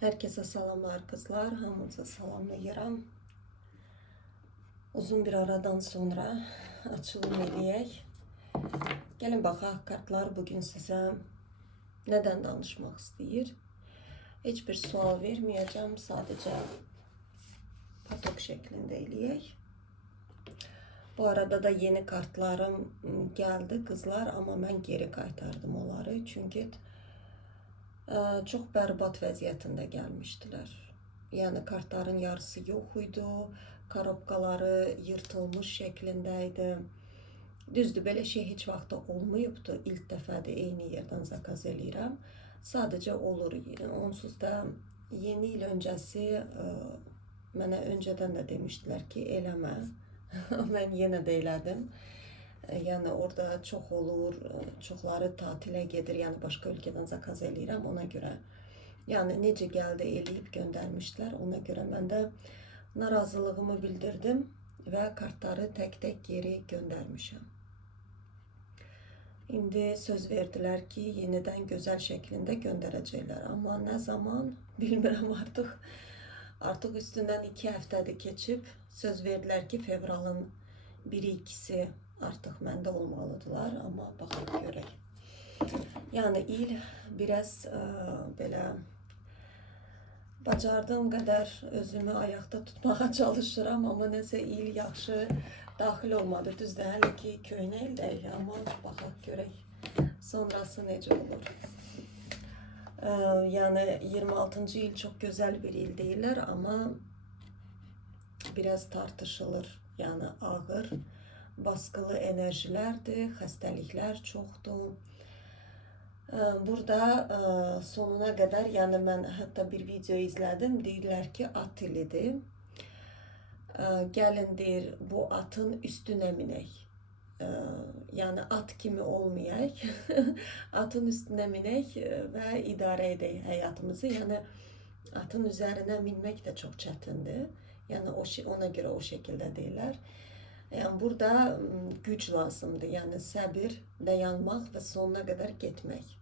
Herkese selamlar kızlar. Hamınıza salamlayıram. Uzun bir aradan sonra açılım eləyək. Gelin baxaq, kartlar bugün size neden danışmaq istəyir. Hiçbir sual vermeyeceğim. Sadece patok şeklinde eləyək. Bu arada da yeni kartlarım geldi kızlar ama ben geri qaytardım onları. Çünkü çok berbat vəziyyətində gəlmişdilər. Yəni kartların yarısı yox idi, korobkaları yırtılmış şəklindəydi. Düzdür, belə şey heç vaxt olmayıbdı. İlk dəfədir eyni yerdən zakaz eləyirəm. Sadəcə olur. Onsuz da yeni il öncəsi mənə öncədən də demişdilər ki, eləmə. Mən yenə də elədim. Yani orada çok olur, çoxları tatilə gedir, yani başka ülkeden zakaz eləyirəm ona göre. Yani necə gəldi eləyib göndərmişlər, ona göre mən də narazılığımı bildirdim və kartları tek geri göndərmişəm. İndi söz verdilər ki, yenidən gözəl şəklində göndərəcəklər, amma nə zaman bilmirəm artıq. Artıq üstündən 2 həftədir keçib, söz verdilər ki, fevralın 1-2'si artık məndə olmalıdılar, ama baxaq görək. Yani il biraz belə bacardığım qədər özümü ayaqda tutmağa çalışıram, amma nəsə il yaxşı daxil olmadı. Düzdür, hələ ki köhnə ildəyik, amma baxaq görək sonrası necə olur. Yani 26. il çok güzel bir il deyirlər, amma biraz tartışılır, yani ağır. Baskılı enerjilerdir, xəstəliklər çoxdur. Burada sonuna kadar, yani ben hatta bir video izledim, deyirlər ki at ilidir. Gəlin deyir bu atın üstüne minək. Yani at kimi olmayaq, atın üstüne minək və idarə edək həyatımızı. Yani atın üzerine minmək də çox çətindir. Yani ona göre o şekilde deyirlər. Yani burada güc lazımdır. Yani sabır, dayanmak ve sonuna kadar gitmek.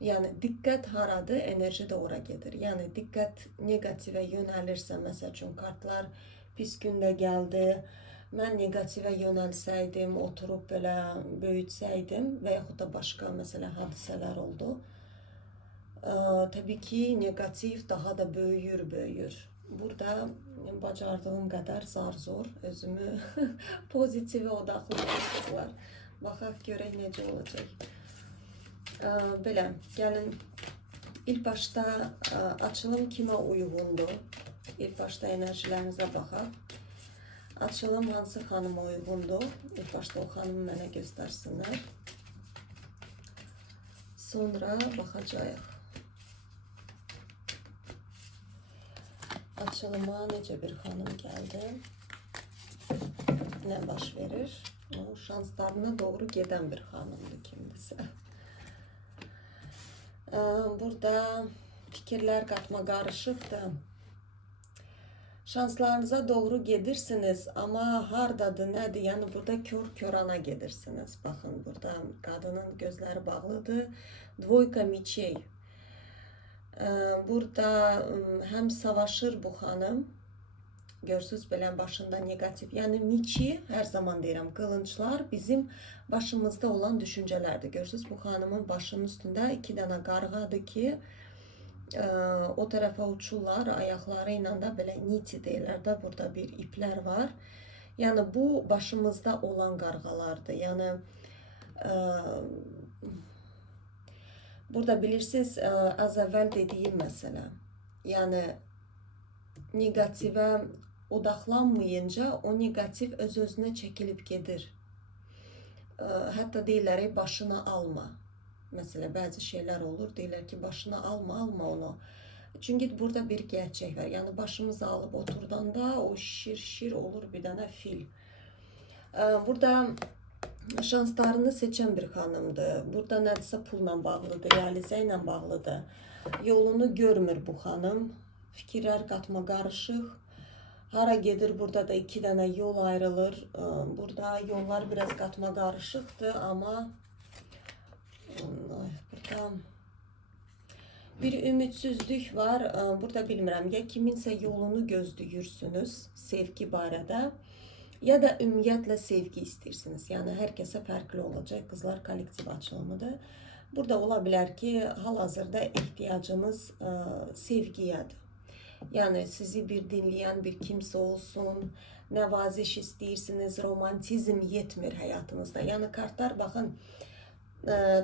Yani dikkat haradır, enerji de ora gelir. Yani dikkat negatife yönəlirsə, məsəl üçün kartlar pis gündə gəldi, mən negativə yönəlsəydim, oturup belə böyütsəydim və yaxud da başqa məsələ hadisələr oldu. Tabii ki negatif daha da böyüyür. Burada bacardığım kadar zar-zor özümü pozitive odaklayacaqlar. Baxaq görək necə olacaq. Belə, gəlin ilk başta açılım kimə uyğundur? İlk başta enerjilərinizə baxaq. Açılım hansı xanıma uyğundur? İlk başta o xanımı mənə göstərsinlər. Sonra baxacağıq. Açılıma necə bir xanım gəldi, nə baş verir, o şanslarına doğru gedən bir xanımdır kimdisə. Burada fikirlər qatma qarışıqdır. Şanslarınıza doğru gedirsiniz, amma hardadır, nədir? Yəni burada kör-körana gedirsiniz. Baxın, burada qadının gözləri bağlıdır. Dvoyka miçey. Burada hem savaşır bu hanım, görsünüz belə başında negatif, yani miçi her zaman deyirəm, qılınçlar bizim başımızda olan düşüncelerdir. Görsünüz bu hanımın başının üstünde 2 dənə qarğadır ki o tarafa uçurlar, ayakları ilə də belə niti deyirlər də, burada bir iplər var. Yani bu başımızda olan qarğalardır. Yani burada bilirsiniz az evvel dediğim mesela, yani negative odaklanmayınca o negatif öz-özünə çekilip gedir. Hatta deyirlər başına alma. Mesela bazı şeyler olur, deyirlər ki başına alma onu. Çünkü burada bir gerçek var. Yani başımıza alıp oturdanda o şir olur bir tane fil. Burada şanslarını seçen bir hanımdır. Burada nədirsə pulla bağlıdır, realizə ilə bağlıdır. Yolunu görmür bu hanım. Fikirlər qatma qarışıq. Hara gedir, burada da 2 dənə yol ayrılır. Burada yollar biraz qatma qarışıqdır, amma burada Bir ümidsizlik var. Burada bilmirəm, ya kiminsə yolunu gözləyirsiniz sevgi barədə, ya da ümumiyyətlə sevgi istəyirsiniz. Yəni hər kəsə fərqli olacaq. Qızlar kollektiv açılımıdır. Burada ola bilər ki, hal-hazırda ehtiyacınız sevgiyədir. Yəni sizi bir dinləyən bir kimsə olsun, nəvaziş istəyirsiniz, romantizm yetmir həyatınızda. Yəni kartlar baxın,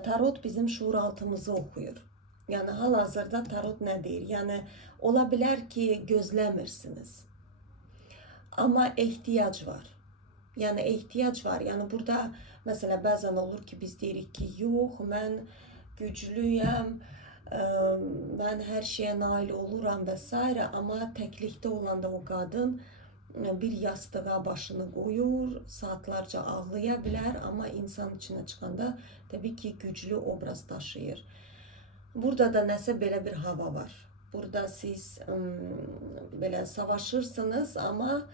tarot bizim şuur altımızı oxuyur. Yəni hal-hazırda tarot nə deyir? Yəni ola bilər ki, gözləmirsiniz. Amma ehtiyac var. Yəni ehtiyac var. Yəni burada məsələ bəzən olur ki, biz deyirik ki, yox, mən güclüyəm, mən hər şeyə nail oluram və s. Amma təklikdə olanda o qadın bir yastığa başını qoyur, saatlarca ağlaya bilər, amma insan içinə çıxanda təbii ki, güclü obraz daşıyır. Burada da nəsə belə bir hava var. Burada siz belə savaşırsınız, amma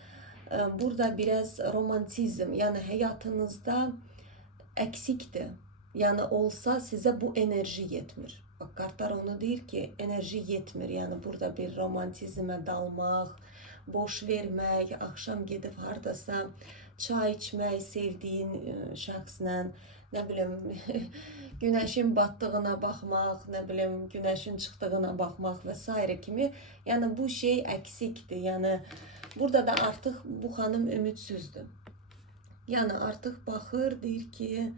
burada biraz romantizm, yəni həyatınızda əksikdir. Yəni olsa sizə bu enerji yetmir. Bax, kartlar onu deyir ki, enerji yetmir. Yəni burada bir romantizmə dalmaq, boş vermək, axşam gedib hardasa çay içmək sevdiyin şəxslə, nə bilim, günəşin batdığına baxmaq, nə bilim, günəşin çıxdığına baxmaq və s. kimi. Yəni bu şey əksikdir. Yəni burada da artıq bu xanım ümidsizdir. Yəni artıq baxır, deyir ki,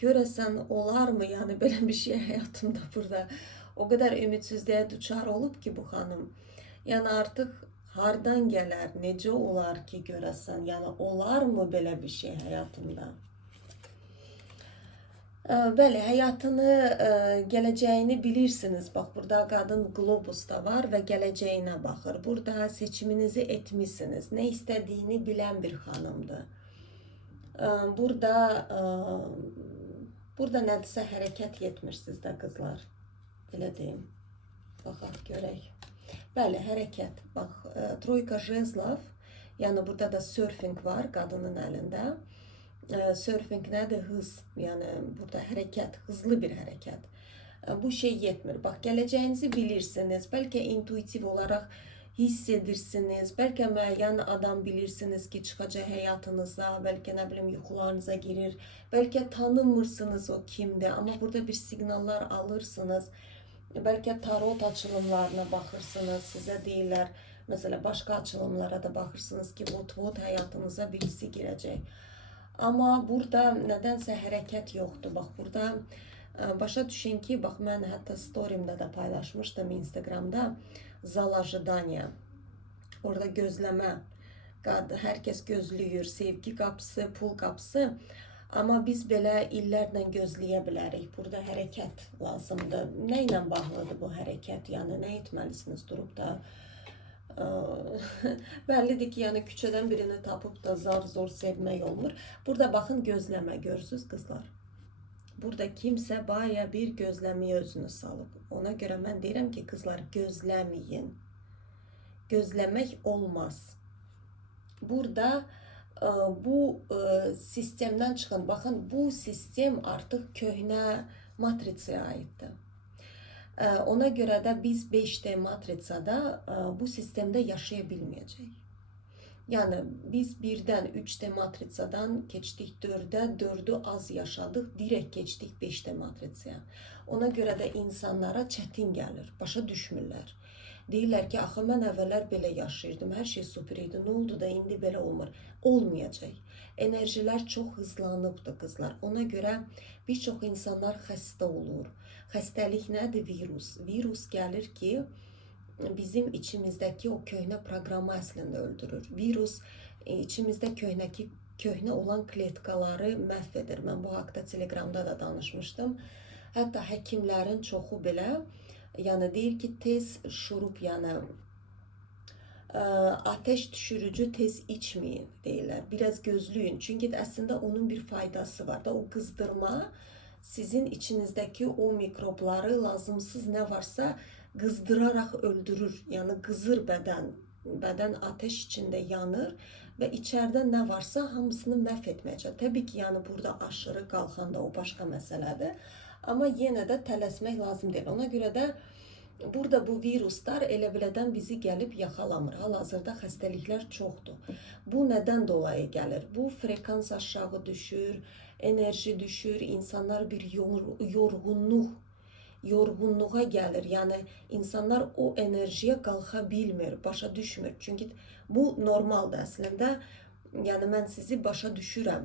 görəsən olarmı? Yəni belə bir şey həyatımda burada o qədər ümidsizliyə düçar olub ki bu xanım. Yəni artıq hardan gələr, necə olar ki, görəsən? Yəni olarmı belə bir şey həyatımda? Bəli, həyatını, gələcəyini bilirsiniz. Bax, burada qadın qlobus da var və gələcəyinə baxır. Burada seçiminizi etmişsiniz. Nə istədiyini bilən bir xanımdır. Burada nədirsə hərəkət yetmir sizdə qızlar. Belə deyim. Baxaq, görək. Bəli, hərəkət. Bax, Troyka Jezlov, yəni burada da surfing var qadının əlində. Surfing nədir? Hız. Yəni burada hərəkət, hızlı bir hərəkət. Bu şey yetmir. Bax, gələcəyinizi bilirsiniz. Bəlkə intuitiv olaraq hiss edirsiniz. Bəlkə müəyyən adam bilirsiniz ki, çıxacaq həyatınıza, bəlkə nə bilim yuxularınıza girir. Bəlkə tanımırsınız o kimdir, amma burada bir siqnallar alırsınız. Bəlkə tarot açılımlarına baxırsınız, sizə deyirlər. Məsələn, başqa açılımlara da baxırsınız ki, vot həyatınıza birisi girəcək. Amma burada nədənsə hərəkət yoxdur. Bax, burada başa düşün ki, bax, mən hətta storimdə də paylaşmışdım Instagramda, zal ожидания. Orada gözləmə. Hər kəs gözləyir, sevgi qapısı, pul qapısı. Amma biz belə illərlə gözləyə bilərik. Burada hərəkət lazımdır. Nə ilə bağlıdır bu hərəkət? Yəni, nə etməlisiniz durub da? Bəllidir ki, yəni küçədən birini tapıb da zar-zor sevmək olmur. Burada baxın, gözləmə, görürsünüz qızlar. Burada kimsə baya bir gözləməyə özünü salıb. Ona görə mən deyirəm ki, qızlar, gözləməyin. Gözləmək olmaz. Burada bu sistemdən çıxın. Baxın, bu sistem artıq köhnə matritsaya aiddir. Ona görə də biz 5D matritsada bu sistemdə yaşaya bilməyəcəyik. Yəni biz 1-dən 3D matritsadan keçdik 4-ə, 4-ü az yaşadıq, direkt keçdik 5D matritsaya. Ona görə də insanlara çətin gəlir, başa düşmürlər. Deyirlər ki, axı mən əvvəllər belə yaşayırdım, hər şey super idi, nə oldu da indi belə olmur? Olmayacaq. Enerjilər çox hızlanıbdır qızlar. Ona görə bir çox insanlar xəstə olur. Xəstəlik nədir? Virus. Virus gəlir ki, bizim içimizdəki o köhnə proqramı əslində öldürür. Virus içimizdə köhnə olan kletkaları məhv edir. Mən bu haqda Telegramda da danışmışdım. Hətta həkimlərin çoxu belə, yəni deyir ki, tez şurup, yəni ateş düşürücü tez içməyin deyirlər. Biraz gözləyin. Çünki əslində onun bir faydası var da, o qızdırma sizin içinizdəki o mikrobları, lazımsız nə varsa qızdıraraq öldürür. Yəni qızır bədən. Bədən ateş içində yanır və içərdə nə varsa hamısını məhv etməyəcək. Təbii ki, yəni burada aşırı qalxanda o başqa məsələdir. Amma yenə də tələsmək lazım deyil. Ona görə də Burada bu viruslar elə bilədən bizi gəlib yaxalamır. Hal-hazırda xəstəliklər çoxdur. Bu nədən dolayı gəlir? Bu frekans aşağı düşür, enerji düşür, insanlar bir yorğunluğa gəlir. Yəni insanlar o enerjiyə qalxa bilmir, başa düşmür. Çünki bu normaldır əslində. Yəni mən sizi başa düşürəm.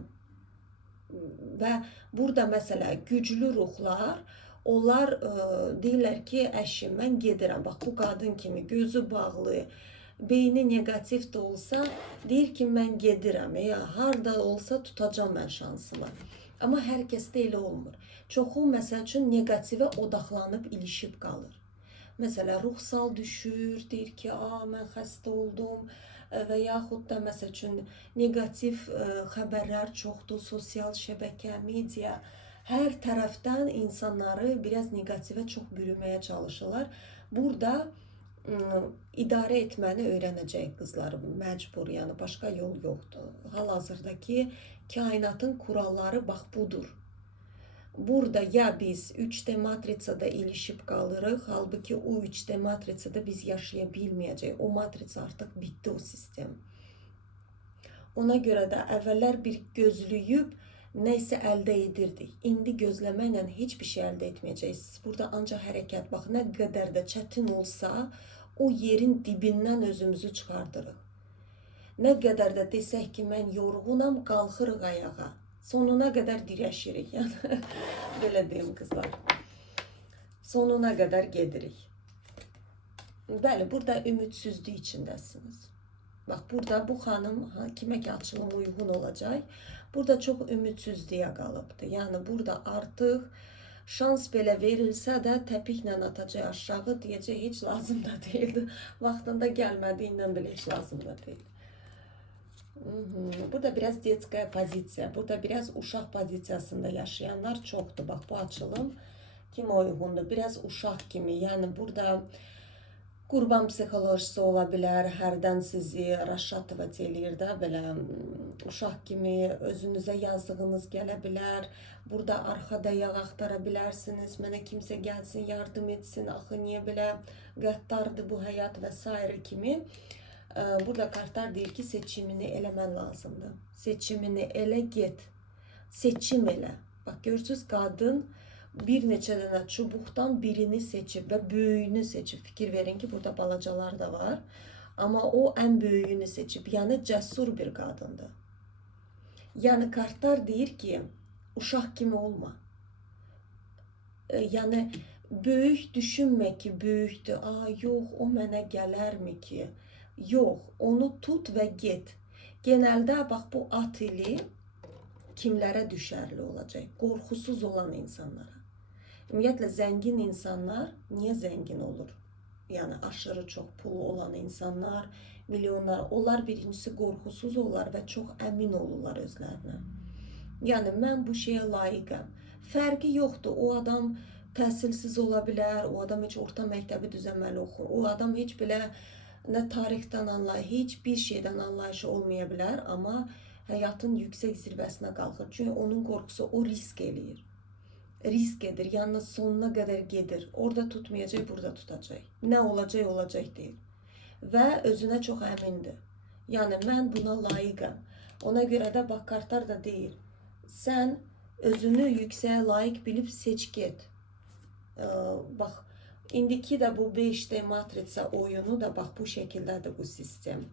Və burada məsələ güclü ruhlar, onlar deyirlər ki, əşim, mən gedirəm. Bax, bu qadın kimi gözü bağlı, beyni negativ də olsa, deyir ki, mən gedirəm. Ya, harda olsa tutacam mən şansımı. Amma hər kəsdə elə olmur. Çoxu, məsəl üçün, negativə odaqlanıb ilişib qalır. Məsələ, ruhsal düşür, deyir ki, mən xəstə oldum. Və yaxud da məsəl üçün negativ xəbərlər çoxdur, sosial şəbəkə, media, hər tərəfdən insanları biraz negativə çox bürüməyə çalışırlar. Burada idarə etməni öyrənəcək qızlar məcbur, yəni başqa yol yoxdur. Hal-hazırdakı kainatın kuralları bax budur. Burada ya biz 3D matritsada ilişib qalırıq, halbuki o 3D matritsada biz yaşaya bilməyəcək. O matriç artıq bitdi, o sistem. Ona görə də əvvəllər bir gözləyib nəysə əldə edirdik. İndi gözləməklə heç bir şey əldə etməyəcəksiniz. Burada ancaq hərəkət, bax, nə qədər də çətin olsa, o yerin dibindən özümüzü çıxardırıq. Nə qədər də desək ki, mən yorğunam, qalxırıq ayağa. Sonuna qədər dirəşirik, yəni belə deyim qızlar. Sonuna qədər gedirik. Bəli, burada ümidsizlik içindəsiniz. Bax, burada bu xanım kimə ki açılım uyğun olacaq, burada çox ümidsizliyə qalıbdır. Yəni burada artıq şans belə verilsə də təpiklə atacaq aşağı, deyəcək heç lazım da deyildi. Vaxtında gəlmədiyindən belə heç lazım da deyil. Burada biraz detskaya pozisiya, burada biraz uşaq pozisiyasında yaşayanlar çoxdur. Bax, bu açılım kimə uyğundur? Biraz uşaq kimi, yəni burada qurban psixolojisi ola bilər, hərdən sizi raşatovat eləyir də, belə uşaq kimi özünüzə yazığınız gələ bilər. Burada arxada yağ axtara bilərsiniz, mənə kimsə gəlsin, yardım etsin, axı niyə belə qəddardır bu həyat və s. kimi. Burada kartlar deyir ki, seçimini eləmən lazımdır. Seçimini elə get. Seçim elə. Bax, görürsünüz, qadın bir neçə dənə çubuqdan birini seçib və böyüyünü seçib. Fikir verin ki, burada balacalar da var. Amma o ən böyüyünü seçib. Yəni, cəsur bir qadındır. Yəni, kartlar deyir ki, uşaq kimi olma. Yəni, böyük düşünmə ki, böyükdür. Yox, o mənə gələrmi ki? Yox, onu tut və get. Genəldə, bax, bu at ili kimlərə düşərli olacaq? Qorxusuz olan insanlara. Ümumiyyətlə, zəngin insanlar niyə zəngin olur? Yəni, aşırı çox pulu olan insanlar, milyonlar, onlar birincisi qorxusuz olurlar və çox əmin olurlar özlərinə. Yəni, mən bu şeyə layiqəm. Fərqi yoxdur, o adam təhsilsiz ola bilər, o adam heç orta məktəbi düzəməli oxur, o adam heç belə nə tarixdən anlayış, heç bir şeydən anlayışı olmaya bilər, amma həyatın yüksək zirvəsinə qalxır. Çünki onun qorxusu, o risk eləyir. Risk edir, yalnız sonuna qədər gedir. Orada tutmayacaq, burada tutacaq. Nə olacaq, olacaq deyil. Və özünə çox əmindir. Yəni, mən buna layiqəm. Ona görə də, bax, kartlar da deyir, sən özünü yüksəyə layiq bilib seç get. Bax, İndiki də bu 5D matritsa oyunu da bax bu şəkildədir bu sistem.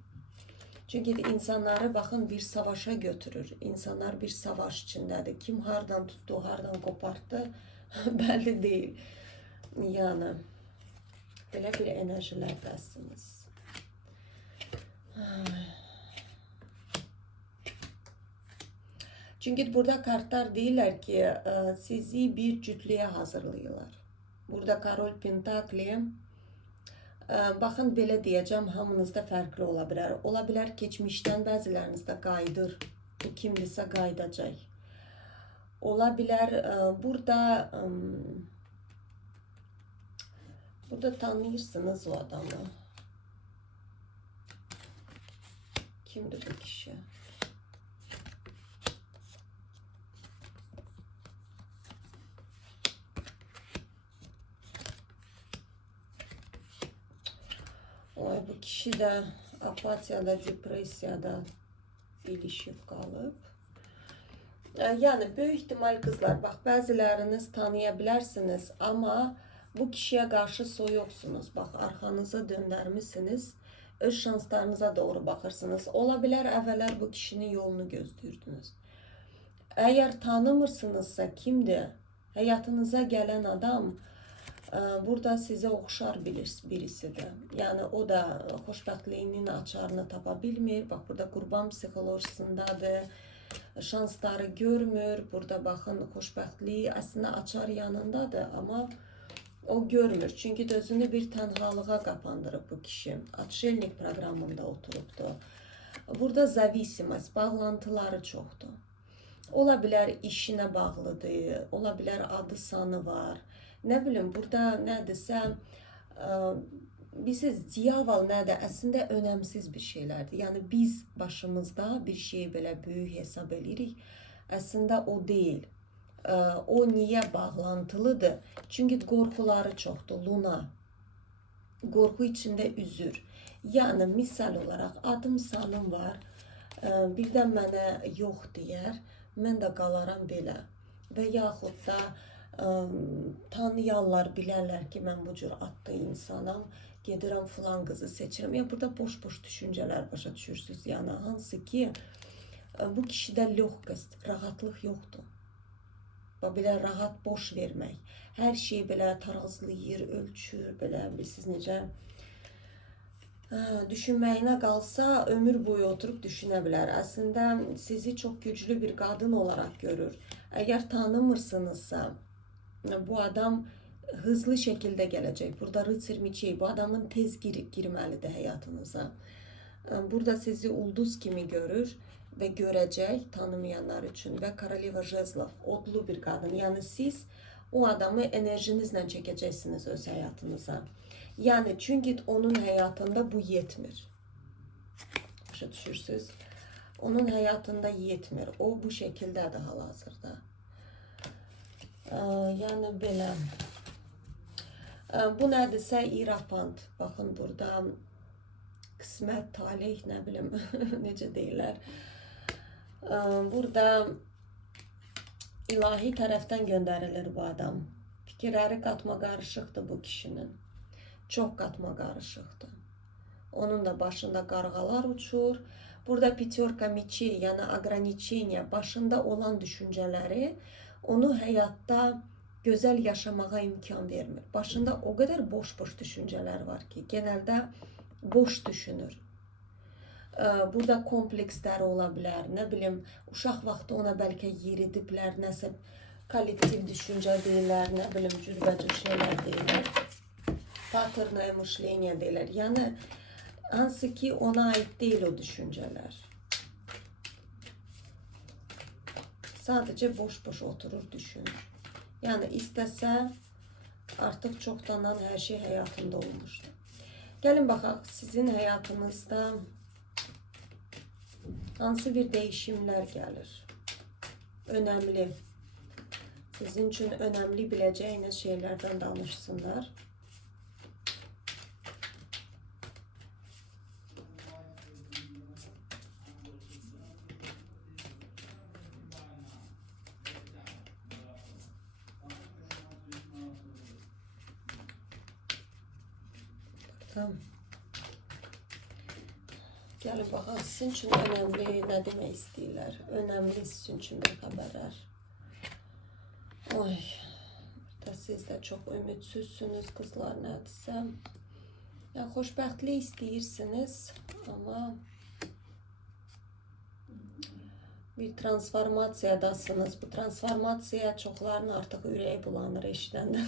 Çünki insanları baxın bir savaşa götürür. İnsanlar bir savaş içindədir. Kim hardan tutdu, hardan qopartdı bəlli deyil. Yəni belə bir enerjilərdəsiniz. Çünki burada kartlar deyirlər ki, sizi bir cütlüyə hazırlayırlar. Burada Karol Pentakli, baxın, belə deyəcəm, hamınızda fərqli ola bilər. Ola bilər keçmişdən bəzilərinizdə qayıdır, bu kimdirsə qayıdacaq. Ola bilər, burada tanıyırsınız o adamı. Kimdir bu kişi? Oy, bu kişi de apatiyada, depressiyada ilişib qalıb. Yəni böyük ihtimal qızlar, bax bəziləriniz tanıya bilərsiniz, amma bu kişiyə qarşı soyuqsunuz. Bax arxanızı döndərmisiniz, öz şanslarınıza doğru baxırsınız. Ola bilər əvvəllər bu kişinin yolunu gözləyirdiniz. Əgər tanımırsınızsa kimdir? Həyatınıza gələn adam burada sizə oxşar birisidir. Yəni o da xoşbəxtliyinin açarını tapa bilmir. Bax burada qurban psixolojisindadır. Şansları görmür. Burada baxın xoşbəxtliyi əslində açar yanındadır, amma o görmür. Çünki özünü bir tənhalığa qapandırıb bu kişi. Atşelnik proqramında oturubdu. Burada zavisimət, bağlantıları çoxdur. Ola bilər işinə bağlıdır, ola bilər adı sanı var. Nə bilim, burada nədirsə, bilirsiniz, diyavol nədir? Əslində önəmsiz bir şeylərdir. Yəni biz başımızda bir şeyi belə böyük hesab edirik. Əslində o deyil. O niyə bağlantılıdır? Çünki qorxuları çoxdur. Luna qorxu içində üzür. Yəni misal olaraq adım sanım var. Birdən mənə yox deyər. Mən də qalaram belə. Və yaxud da tanıyanlar bilərlər ki, mən bu cür adlı insanam. Gedirəm filan qızı seçirəm. Yəni burada boş-boş düşüncələr başa düşürsünüz. Yəni hansı ki bu kişidə ləhqəst, rahatlıq yoxdur. Belə rahat boş vermək. Hər şeyi belə tarazlayır, ölçür, belə bilirsiniz necə düşünməyinə qalsa ömür boyu oturub düşünə bilər. Əslində sizi çox güclü bir qadın olaraq görür. Əgər tanımırsınızsa bu adam hızlı şəkildə gələcək. Burada rıtsır miçey, bu adamın tez girməlidir həyatınıza. Burada sizi ulduz kimi görür və görəcək tanımayanlar üçün. Və Koroleva Jezlov, odlu bir qadın. Yəni siz o adamı enerjinizlə çəkəcəksiniz öz həyatınıza. Yəni çünki onun həyatında bu yetmir. Başa düşürsünüz? Onun həyatında yetmir. O bu şəkildədir hal-hazırda. Yəni belə. Bu nədirsə irafant. Baxın burada qismət, talih, nə bilim necə deyirlər. Burada ilahi tərəfdən göndərilir bu adam. Fikirləri qatma qarışıqdır bu kişinin. Çox qatma qarışıqdır. Onun da başında qarğalar uçur. Burada Peterka miçi, yəni ograniçeniya, başında olan düşüncələri onu həyatda gözəl yaşamağa imkan vermir. Başında o qədər boş-boş düşüncələr var ki, genəldə boş düşünür. Burada kompleksləri ola bilər, nə bilim, uşaq vaxtı ona bəlkə yeridiblər, nəsə kollektiv düşüncə deyirlər, nə bilim, cürbəcür şeylər deyirlər. Paternaya mıшление deyirlər. Yəni, hansı ki ona aid deyil o düşüncələr. Sadəcə boş-boş oturur, düşünür. Yəni, istəsə artıq çoxdandan hər şey həyatında olmuşdur. Gəlin baxaq, sizin həyatınızda hansı bir dəyişimlər gəlir? Önəmli. Sizin üçün önəmli biləcəyiniz şeylərdən danışsınlar. Tamam. Gəlin baxaq, sizin üçün önəmli nə demək istəyirlər? Önəmli sizin üçün bir xəbərlər. Oy, siz də çox ümidsizsiniz qızlar, nədirsə. Ya, xoşbəxtlik istəyirsiniz, amma bir transformasiyadasınız. Bu transformasiya çoxların artıq ürəyi bulanır eşidəndə.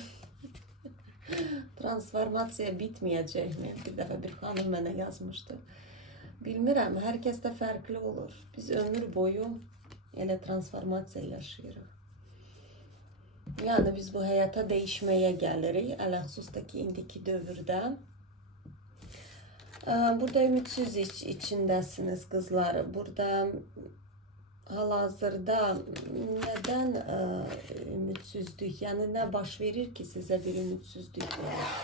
Transformasiya bitməyəcəkmi? Bir dəfə bir xanım mənə yazmışdı. Bilmirəm, hər kəsdə fərqli olur. Biz ömür boyu elə transformasiya yaşayırıq. Yəni biz bu həyata dəyişməyə gəlirik, ələxüsus da ki, indiki dövrdə. Burada ümidsiz içindəsiniz qızlar. Burada hal-hazırda nədən ümidsizlik, yəni nə baş verir ki sizə bir ümidsizlik verir?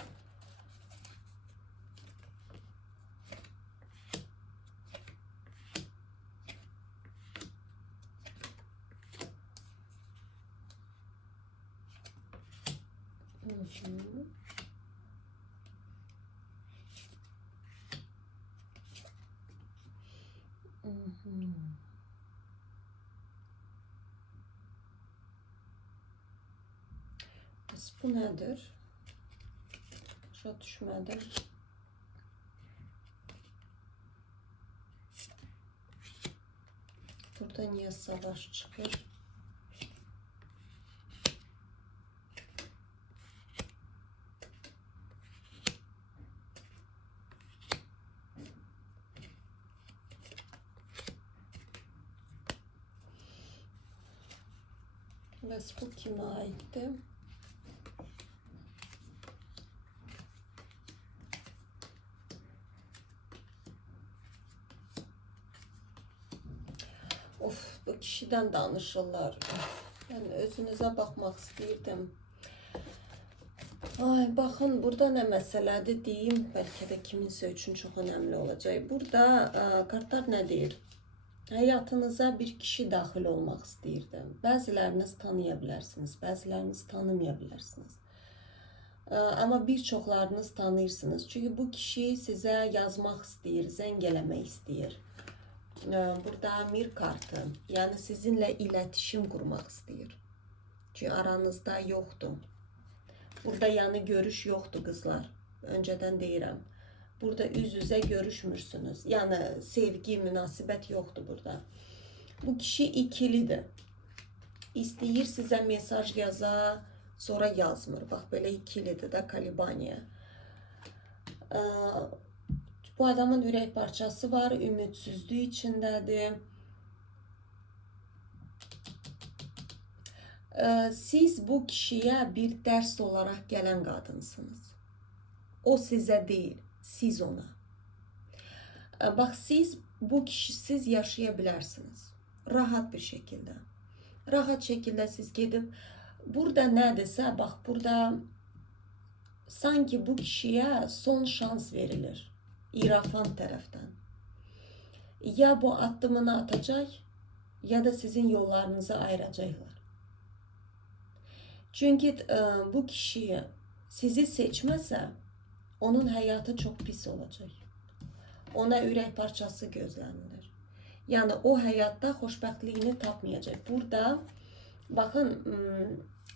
Bu nedir? Başa düşmedim. Burada niye savaş çıkıyor? Bəs bu kimə aiddir? Of, bu kişiden danışırlar. Ben özünüze bakmak istəyirdim. Ay, baxın, burada nə məsələdir deyim, bəlkə də kiminsə üçün çox önəmli olacaq. Burada kartlar nə deyir? Həyatınıza bir kişi daxil olmaq istəyirdim. Bəziləriniz tanıya bilərsiniz, bəziləriniz tanımaya bilərsiniz. Amma bir çoxlarınız tanıyırsınız. Çünki bu kişi sizə yazmaq istəyir, zəng eləmək istəyir. Burada Mir kartı, yəni sizinlə iletişim qurmaq istəyir. Çünki aranızda yoxdur. Burada yəni görüş yoxdur qızlar. Öncədən deyirəm. Burada üz-üzə görüşmürsünüz. Yəni sevgi, münasibət yoxdur burada. Bu kişi ikilidir. İstəyir sizə mesaj yaza, sonra yazmır. Bax, belə ikilidir də Kalibaniya. Bu adamın ürək parçası var, ümidsizlik içindədir. Siz bu kişiyə bir dərs olaraq gələn qadınsınız. O sizə deyil, siz ona. Bax, siz bu kişisiz yaşaya bilərsiniz. Rahat bir şəkildə. Rahat şəkildə siz gedib, burada nədirsə, bax, burada sanki bu kişiyə son şans verilir. İrafan tərəfdən. Ya bu addımını atacaq, ya da sizin yollarınızı ayıracaqlar. Çünki bu kişi sizi seçməsə, onun həyatı çox pis olacaq. Ona ürək parçası gözlənilir. Yəni o həyatda xoşbəxtliyini tapmayacaq. Burada, baxın,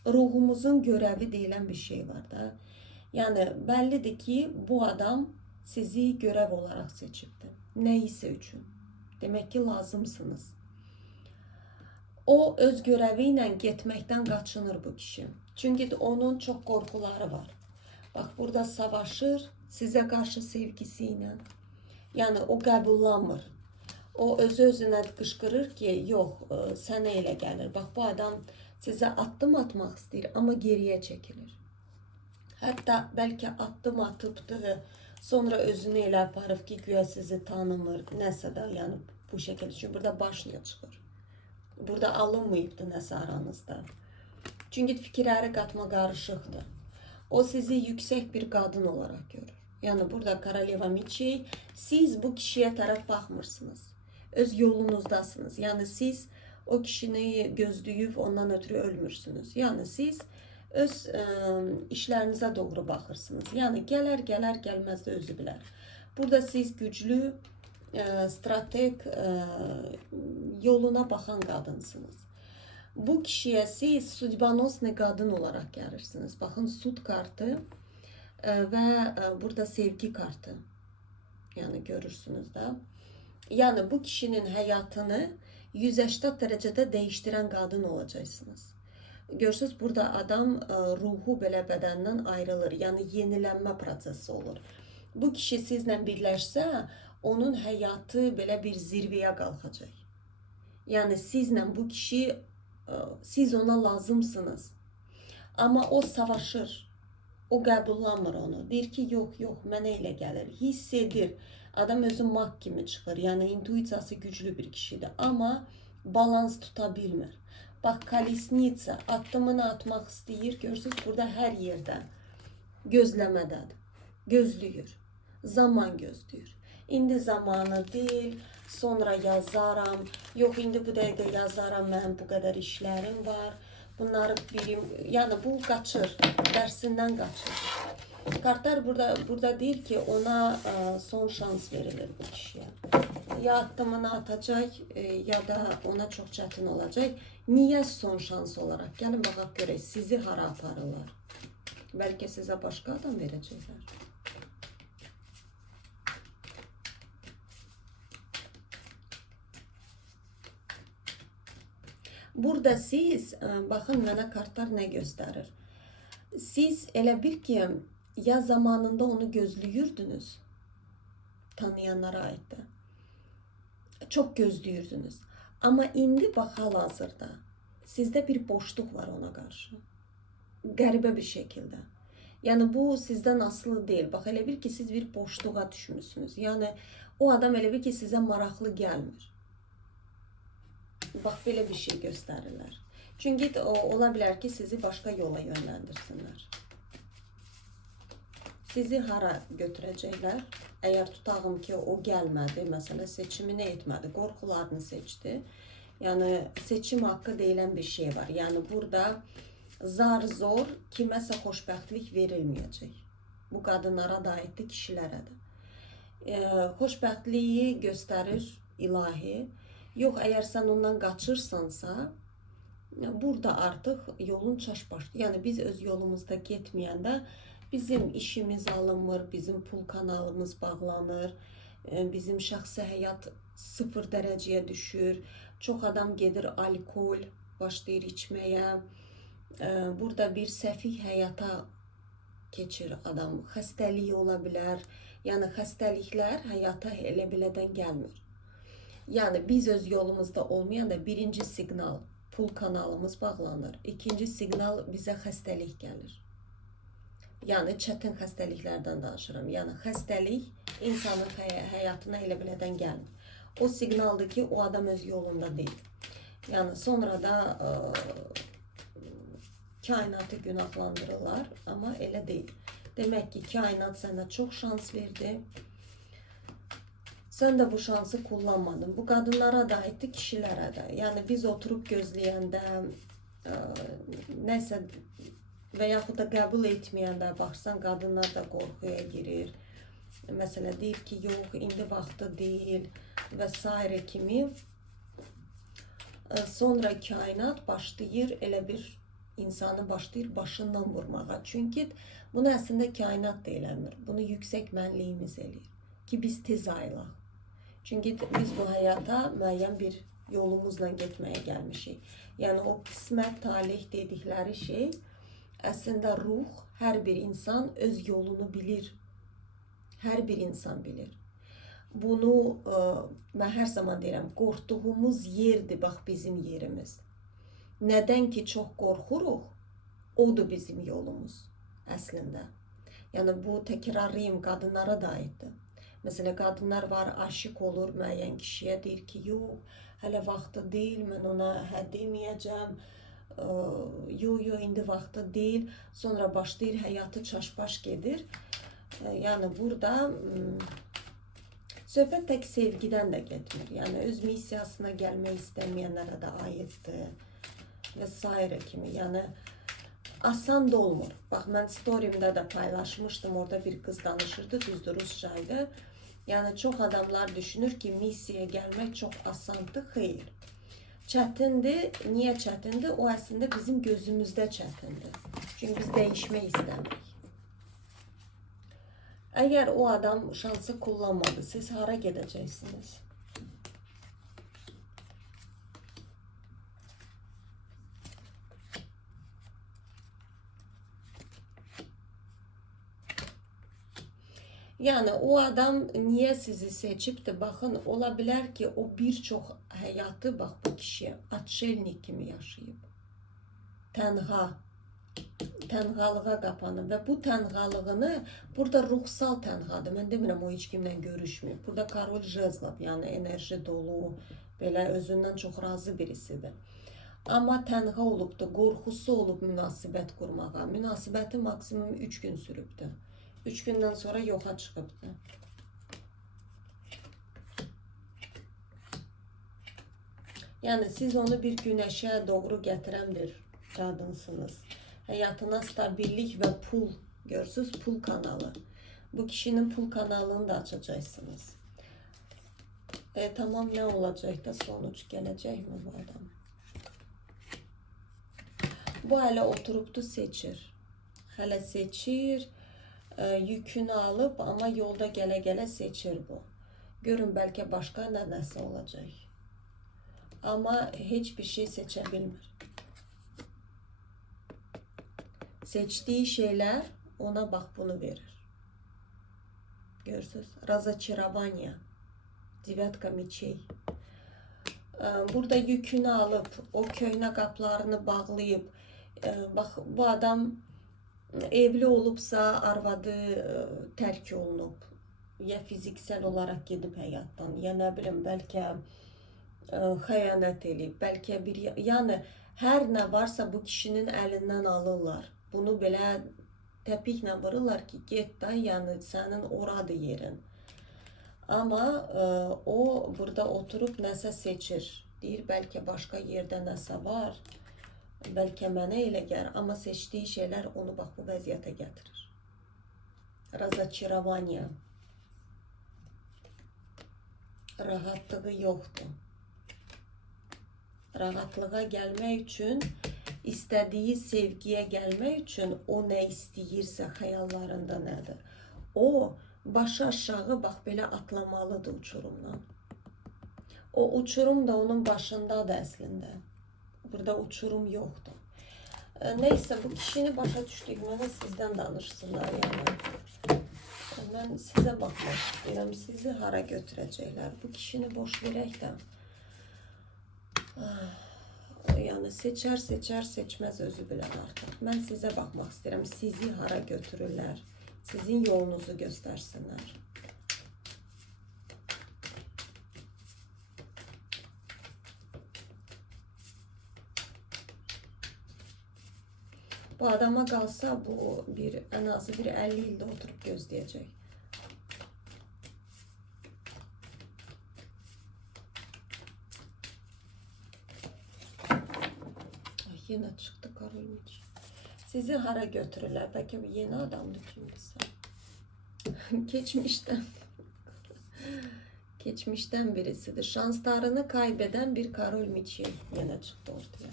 ruhumuzun görəvi deyilən bir şey var da. Yəni bəllidir ki, bu adam sizi görəv olaraq seçibdir. Nəyisə üçün. Demək ki, lazımsınız. O öz görəvi ilə getməkdən qaçınır bu kişi. Çünki onun çox qorxuları var. Bax, burada savaşır sizə qarşı sevgisi ilə. Yəni o qəbullanmır. O özü-özünə qışqırır ki, yox, sənə elə gəlir. Bax, bu adam sizə addım atmaq istəyir, amma geriyə çəkilir. Hətta bəlkə addım atıbdır, sonra özünü elə aparıb ki, güya sizi tanımır, nəsə də, yəni bu şəkildə. Çünki burada başına çıxır. Burada alınmayıbdır nəsə aranızda. Çünki fikirləri qatma qarışıqdır. O sizi yüksək bir qadın olaraq görür. Yəni burada Koroleva Meçey, siz bu kişiyə tərəf baxmırsınız. Öz yolunuzdasınız. Yəni siz o kişini gözləyib ondan ötürü ölmürsünüz. Yəni siz öz işlərinizə doğru baxırsınız. Yəni gələr, gəlməz də özü bilər. Burada siz güclü, strateg, yoluna baxan qadınsınız. Bu kişiyə siz sudbanosni qadın olaraq gəlirsiniz. Baxın, sud kartı və burada sevgi kartı. Yəni görürsünüz də. Yəni bu kişinin həyatını 180 dərəcədə dəyişdirən qadın olacaqsınız. Görürsünüz, burada adam ruhu belə bədəndən ayrılır. Yəni yenilənmə prosesi olur. Bu kişi sizlə birləşsə, onun həyatı belə bir zirvəyə qalxacaq. Yəni sizlə bu kişi, siz ona lazımsınız. Amma o savaşır. O qəbullanmır onu. Deyir ki, yox, mənə elə gəlir. Hiss edir. Adam özü maq kimi çıxır. Yəni intuisiyası güclü bir kişidir. Amma balans tuta bilmir. Bax, Kolesnitsa addımını atmaq istəyir. Görürsünüz, burada hər yerdə gözləmədədir. Gözləyir. Zaman gözləyir. İndi zamanı deyil, sonra yazaram. Yox, indi bu dəqiqə yazaram, mənim bu qədər işlərim var. Bunları birim, yani bu kaçır, dersinden kaçır. Kartlar burada değil ki ona son şans verilir bu kişiye. Ya adımını atacak ya da ona çok çətin olacak. Niye son şans olarak? Gelin bakaq görək sizi hara aparırlar. Belki size başka adam verecekler. Burada siz, bakın mənə kartlar ne gösterir. Siz elə bil ki, ya zamanında onu gözlüyürdünüz, tanıyanlara aittir. Çok gözlüyürdünüz. Ama indi bak hal-hazırda sizde bir boşluk var ona karşı. Qəribə bir şekilde. Yani bu sizden asılı değil. Bak elə bil ki, siz bir boşluğa düşmüşsünüz. Yani o adam elə bil ki, size maraqlı gelmir. Bak böyle bir şey gösterirler. Çünkü ola bilər ki, sizi başka yola yönlendirsinler. Sizi hara götürəcəklər? Eğer tutağım ki, o gelmedi, mesela seçimini etmedi, qorxularını seçti. Yani seçim hakkı deyilən bir şey var. Yani burada zar zor kiməsə xoşbəxtlik verilməyəcək. Bu qadınlara da aiddir, kişilərə də. Xoşbəxtliyi göstərir ilahi. Yox, eğer sen ondan qaçırsansa, burada artık yolun çaşbaş. Yani biz öz yolumuzda getməyəndə bizim işimiz alınmır, bizim pul kanalımız bağlanır, bizim şəxsi həyat 0 dərəcəyə düşür. Çox adam gedir alkol başlayır içməyə. Burada bir səfih həyata keçir adam. Xəstəliyi ola bilər. Yəni xəstəliklər həyata elə belədən gəlmir. Yani biz öz yolumuzda olmayanda birinci signal pul kanalımız bağlanır. İkinci signal bize xəstəlik gelir. Yani çətin xəstəliklərdən danışıram. Yani xəstəlik insanın həyatına elə belədən gəlmir. O signaldır ki, o adam öz yolunda değil. Yani sonra da kainatı günahlandırırlar ama elə değil. Demek ki kainat sana çok şans verdi. Sen de bu şansı kullanmadın. Bu kadınlara da aittir, kişilere de. Yani biz oturup gözleyende neyse veyahut da kabul etmeyende baksan kadınlar da korkuya girir. Mesela deyir ki yok indi vakti değil vesaire kimi. Sonra kainat başlayır elə bir insanı başlayır başından vurmağa. Çünkü bunu aslında kainat da eləmir. Bunu yüksek mənliyimiz eləyir. Ki biz tez ayılaq. Çünkü biz bu hayata müəyyən bir yolumuzla getməyə gəlmişik. Yani o qismət, talih dedikləri şey aslında ruh, her bir insan öz yolunu bilir. Her bir insan bilir. Bunu mən hər zaman deyirəm, qorxduğumuz yerdir bax bizim yerimiz. Neden ki çok qorxuruq? Odur bizim yolumuz aslında. Yani bu tekrarlayayım, kadınlara da aittir. Mesela kadınlar var, aşık olur müəyyən kişiyə, deyir ki yox, hələ vaxtı deyil, mən ona hə deməyəcəm, yox, indi vaxtı deyil. Sonra başlayır, həyatı çaşbaş gedir. Yani burada söhbət tək sevgiden de getmir. Yani öz missiyasına gəlmək istəməyənlərə də aiddir vesaire kimi. Yani asan da olmur. Bak ben story'imdə də paylaşmışdım. Orada bir kız danışırdı, düzdür Rusçaydı. Yani çok adamlar düşünür ki missiyaya gelmek çok asandır. Hayır. Çətindir. Niye çətindir? O aslında bizim gözümüzdə çətindir. Çünkü biz değişmək istəmirik. Eğer o adam şansı kullanmadı, siz hara gedəcəksiniz? Yani o adam niye sizi seçip de bakın ola bilər ki o birçok hayatı bak bu kişiye atşelnik kimi yaşayıb. Tənha. Tənhalığa qapanıb və bu tənhalığını burada ruhsal tənhadır. Mən demirəm o heç kimlə görüşmür. Burada Karol Jezlov, yəni enerji dolu, belə özündən çox razı birisidir. Amma tənha olubdu, qorxusu olub münasibət qurmağa. Münasibəti maksimum 3 gün sürübdü. 3 gündən sonra yoxa çıxıbdı. Yəni siz onu bir güneşe doğru gətirən bir qadınsınız. Həyatına stabillik və pul, görürsünüz, pul kanalı. Bu kişinin pul kanalını da açacaksınız. Tamam, ne olacak da sonuç gelecek mi bu adam? Bu hələ oturubdu seçir. Hələ seçir, yükünü alıb, ama yolda gələ-gələ seçir bu. Görün, bəlkə başqa nəsə olacaq. Ama heç bir şey seçə bilmir. Seçtiği şeyler ona bak bunu verir. Görürsünüz. Разочарование. Devatka мечей. Burada yükünü alıp, o köhnə qapılarını bağlayıp, bak bu adam evli olubsa, arvadı tərk olunub, ya fiziksel olarak gedib həyatdan, ya nə bilim, bəlkə xəyanət edib, bəlkə bir, yəni hər nə varsa bu kişinin əlindən alırlar. Bunu belə təpiklə vururlar ki, get da, yəni sənin oradır yerin. Ama o burada oturup nəsə seçir. Deyir, bəlkə başqa yerdə nəsə var, bəlkə mənə elə gəlir, amma seçdiyi şeylər onu bax bu vəziyyətə gətirir. Разочарование. Rahatlığı yoxdur. Rahatlığa gəlmək üçün, istədiyi sevgiyə gəlmək üçün o nə istəyirsə xəyallarında nədir? O başı aşağı bax belə atlamalıdır uçurumdan. O uçurum da onun başındadır əslində. Burada uçurum yoxdur. Neyse, bu kişini başa düşdüyümdə sizdən danışsınlar. Yəni, mən sizə baxmaq istəyirəm. Sizi hara götürəcəklər? Bu kişini boş verək də. Yəni seçər, seçməz özü bilən artıq. Mən sizə baxmaq istəyirəm. Sizi hara götürürlər? Sizin yolunuzu göstersinler. Bu adama kalsa bu en azı bir 50 ilde oturup gözleyecek. Ay, yine çıktı Karoliniç. Sizi hara götürürler? Belki bir yeni adamdı kimse. Geçmişten birisidir. Şanslarını kaybeden bir Karol Miçi yine çıktı ortaya.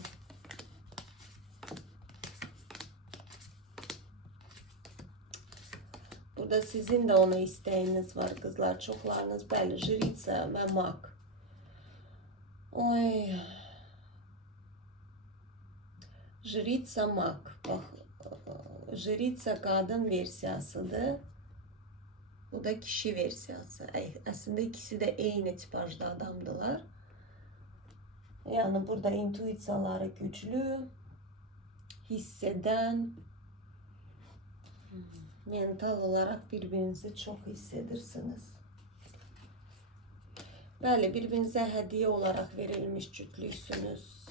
Burada sizin de ona isteğiniz var kızlar. Çoklarınız belli. Jriца ve Mag. Oy. Jriца Mag. Bak. Jriца kadın versiyasıdır. Bu da kişi versiyası. Aslında ikisi de aynı tipajda adamdılar. Yani burada intuisiyaları güçlü, hisseden, mental olarak birbirinizi çok hissedirsiniz. Böyle birbirinize hediye olarak verilmiş cütlüysünüz.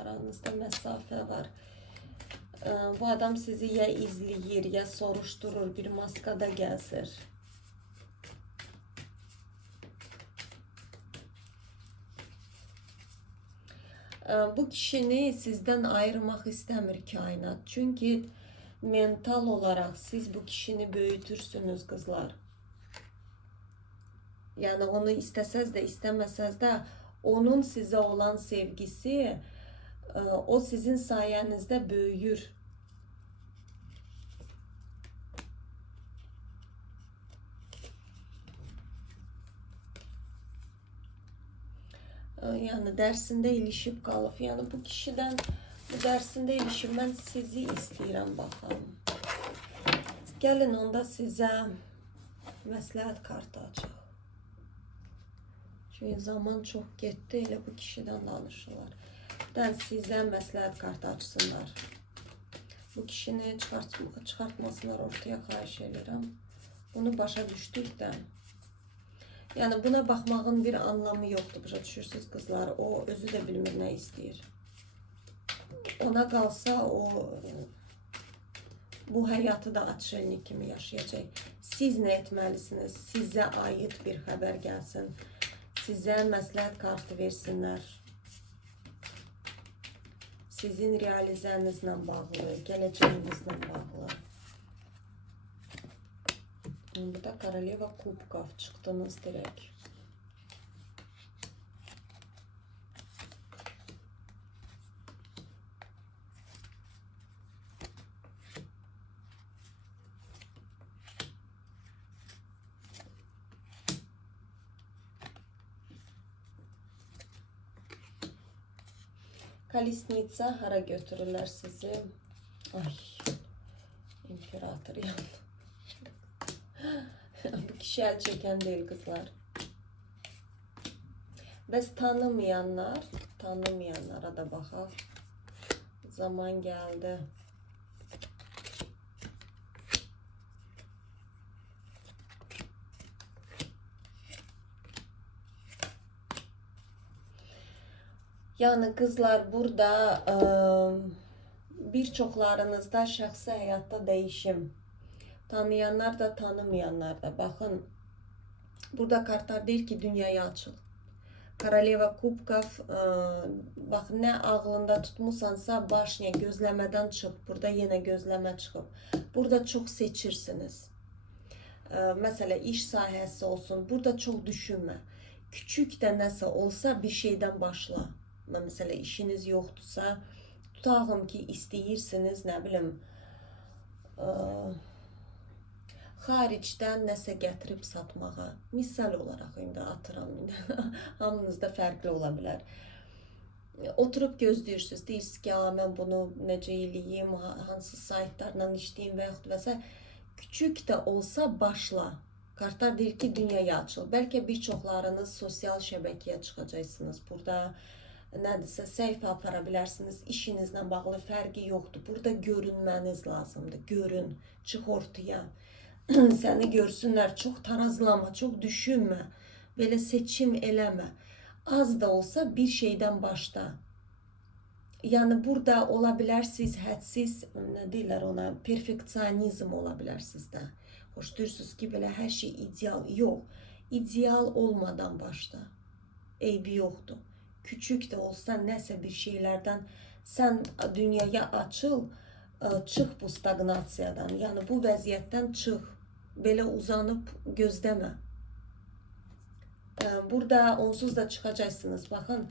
Aranızda mesafe var. Bu adam sizi ya izleyir, ya soruşturur, bir maskada gəzir. Bu kişini sizden ayırmak istəmir kainat. Çünkü mental olarak siz bu kişini büyütürsünüz kızlar. Yani onu istesəz de istemesəz de onun size olan sevgisi o sizin sayenizde büyür. Yani dersinde ilişip kalıp, yani bu kişiden bu dersinde ilişip ben sizi istəyirəm bakalım. Gelin onda size məsləhət kartı açaq. Çünkü zaman çok getdi, elə bu kişiden danışırlar. Ben size məsləhət kartı açsınlar. Bu kişini çıkartmasınlar ortaya, xahiş edirəm. Bunu başa düşdük də. Yani buna bakmağın bir anlamı yoktu, başa düşürsünüz kızlar. O özü de bilmir ne istəyir. Ona kalsa o bu hayatı da atşelnik kimi yaşayacak. Siz ne etməlisiniz? Sizə ait bir xəbər gəlsin. Sizə məsləhət kartı versinlər. Sizin realizənizlə bağlı, gələcəyinizlə bağlı. Burada Koroleva Kubkov çıxdınız direkt. Kolesnitsa hara götürürlər sizi? Ay, imperator yandı. Bu kişi el çeken değil kızlar. Biz tanımayanlara da baxaq. Zaman geldi. Yani kızlar burada birçoklarınızda şəxsi həyatda değişim. Tanıyanlar da tanımayanlar da. Bakın burada kartlar deyir ki dünyaya açıl. Koroleva Kubkov, bak ne ağlında tutmusansa başına gözlemeden çık. Burada yine gözleme çıkıp. Burada çok seçirsiniz. Mesela iş sahəsi olsun. Burada çok düşünme. Küçük de nəsə olsa bir şeyden başla. Mesela işiniz yoktursa, tutağım ki isteyirsiniz, ne bileyim, xaricdən nəsə gətirib satmağa. Misal olaraq indi atıram. Hamınızda fərqli ola bilər. Oturub gözləyirsiniz, deyirsiniz ki, mən bunu necə eləyim, hansı saytlarla işləyim və yaxud və s. Küçük də olsa başla. Kartlar deyir ki, dünyaya açıl. Bəlkə birçoklarınız sosial şəbəkəyə çıxacaqsınız. Burada nədirsə səhifə apara bilərsiniz. İşinizlə bağlı fərqi yoxdur. Burada görünməniz lazımdır. Görün, çıx ortaya. Səni görsünlər, çox tarazlama, çox düşünmə, belə seçim eləmə. Az da olsa bir şeydən başla. Yəni burada ola bilərsiniz, hədsiz, nə deyirlər ona, perfeksionizm ola bilərsiniz də. Xoş deyirsiz ki, belə hər şey ideal. Yox, ideal olmadan başla. Eybi yoxdur. Küçük də olsa nəsə bir şeylərdən sən dünyaya açıl, çıx bu stagnasiyadan. Yəni bu vəziyyətdən çıx. Belə uzanıb gözləmə. Burada onsuz da çıxacaqsınız. Baxın,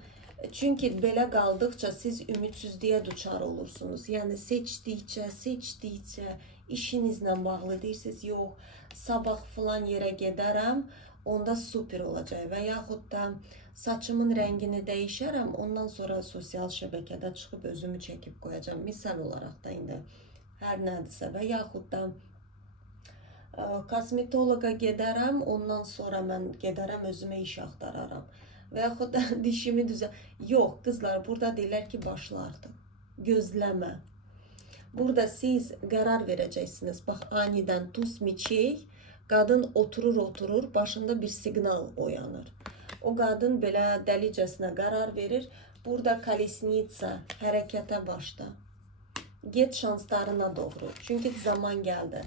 çünki belə qaldıqca siz ümidsizliyə duçar olursunuz. Yəni seçdikcə işinizlə bağlı deyirsiniz, yox, sabah falan yerə gedərəm, onda super olacaq. Və yaxud da saçımın rəngini dəyişərəm, ondan sonra sosial şəbəkədə çıxıb özümü çəkib qoyacağım. Misal olaraq da indi hər nədirsə və yaxud da kosmetologa gedərəm, ondan sonra mən gedərəm özümə iş axtararam. Və yaxud da dişimi düzə... Yox, qızlar, burada deyirlər ki, başla artıq. Gözləmə. Burada siz qərar verəcəksiniz. Bax, anidən tuz miçey, qadın oturur, başında bir siqnal oyanır. O qadın belə dəlicəsinə qərar verir. Burada kolesnitsa, hərəkətə başla. Get şanslarına doğru. Çünki zaman gəldi.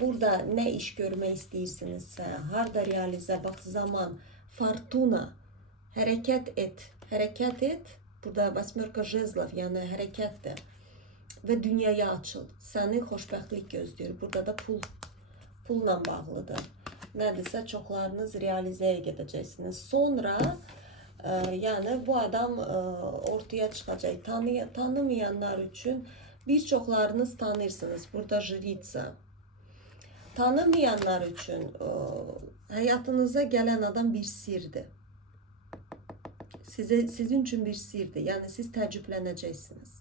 Burada nə iş görmək istəyirsinizsə, harda realizə, bax, zaman, fortuna, hərəkət et. Burada Vasmörka jezlov, yəni hərəkətdir. Və dünyaya açıl. Səni xoşbəxtlik gözləyir. Burada da pulla bağlıdır. Nədirsə, çoxlarınız realizəyə gedəcəksiniz. Sonra, yəni bu adam ortaya çıxacaq. Tanımayanlar üçün birçoklarınız tanırsınız. Burada jritsa. Tanımayanlar üçün həyatınıza gələn adam bir sirdir. Sizin üçün bir sirdir. Yəni siz təəccüblənəcəksiniz.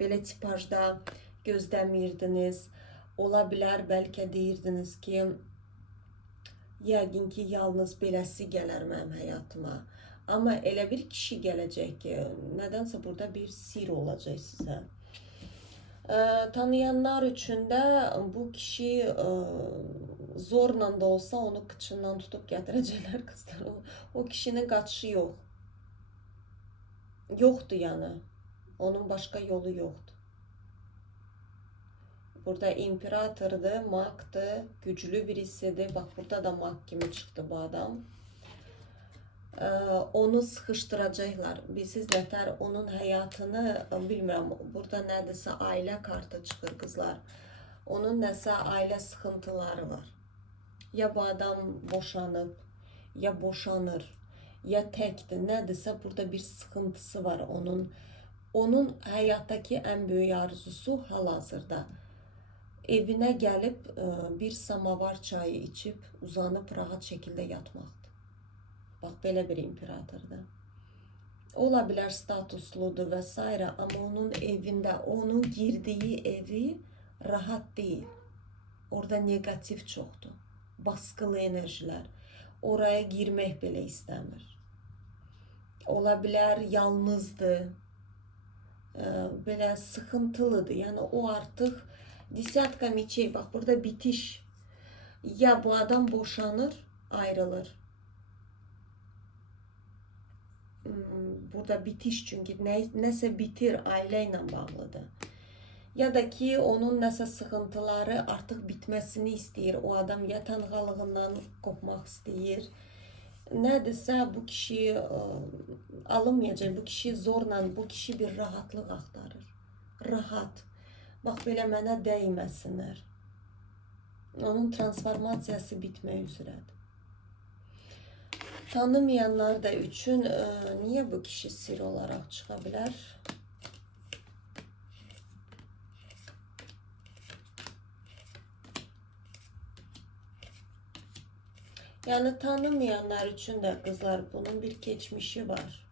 Belə tipajda gözləmirdiniz. Ola bilər, bəlkə deyirdiniz ki, yəqin ki, yalnız beləsi gələr mənim həyatıma. Amma elə bir kişi gələcək ki, nədənsə burada bir sir olacaq sizə. Tanıyanlar üçün də bu kişi zorla da olsa onu kıçından tutup gətirəcəklər qızlar. O kişinin qaçışı yox. Yoxdur yəni. Onun başqa yolu yoxdur. Burada imperatordur, magdır, güclü birisidir. Bax, burada da mag kimi çıxdı bu adam. Onu sıxışdıracaqlar. Bilirsiniz nətər onun həyatını bilmirəm. Burada nədirsə ailə kartı çıxır qızlar. Onun nəsə ailə sıxıntıları var. Ya bu adam boşanıb, ya boşanır, ya təkdir. Nədirsə burada bir sıxıntısı var onun. Onun həyatdakı ən böyük arzusu hal-hazırda evinə gəlib bir samavar çayı içib uzanıb rahat şəkildə yatmaqdır. Bax, belə bir imperatordur. Ola bilər statusludur və s. Amma onun evində, onun girdiyi evi rahat deyil. Orada negativ çoxdur. Baskılı enerjilər. Oraya girmək belə istəmir. Ola bilər yalnızdır. Belə sıxıntılıdır. Yəni o artıq Desyatka meçey, bax burada bitiş. Ya bu adam boşanır, ayrılır. Burada bitiş, çünki nəsə bitir, ailə ilə bağlıdır. Ya da ki onun nəsə sıxıntıları artıq bitməsini istəyir. O adam ya tənhalığından qopmaq istəyir. Nədirsə bu kişi alınmayacaq. Bu kişi zorla, bu kişi bir rahatlıq axtarır. Rahat. Bax belə mənə dəyməsinlər. Onun transformasiyası bitmək üzrədir. Tanımayanlar da üçün niyə bu kişi sir olaraq çıxa bilər? Yəni tanımayanlar üçün də qızlar bunun bir keçmişi var.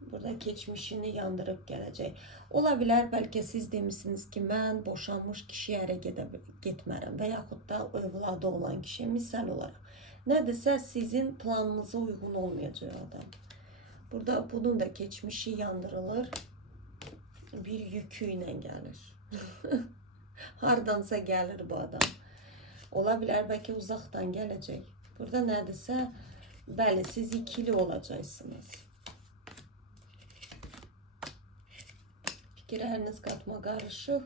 Burada keçmişini yandırıb gələcək. Ola bilər, bəlkə siz demişsiniz ki, mən boşanmış kişiyə ərə getmərəm və yaxud da övladı olan kişiyə misal olaraq. Nədirsə sizin planınıza uyğun olmayacaq adam. Burada bunun da keçmişi yandırılır. Bir yükü ilə gəlir. Hardansa gəlir bu adam. Ola bilər, bəlkə uzaqdan gələcək. Burada nədirsə, bəli, siz ikili olacaqsınız. Fikirləriniz qatma qarışıq.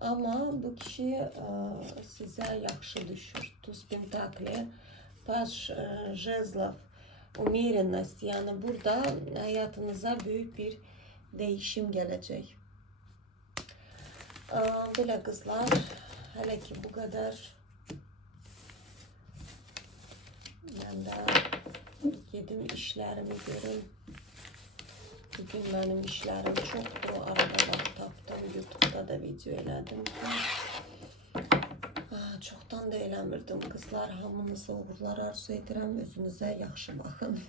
Amma bu kişi sizə yaxşı düşür. Tuz Pentakli, Paş Jezlov, Umirenность. Yəni burada həyatınıza böyük bir dəyişim gələcək. Belə qızlar, hələ ki bu qədər. Mən də gedim işlərimi görüm. Bugün mənim işlərim çoxdur. Arada vaxt tapdım. YouTube'da da video elədim. Çoxdan da eləmirdim. Qızlar, hamınıza uğurlar arzu edirəm. Özünüzə yaxşı baxın.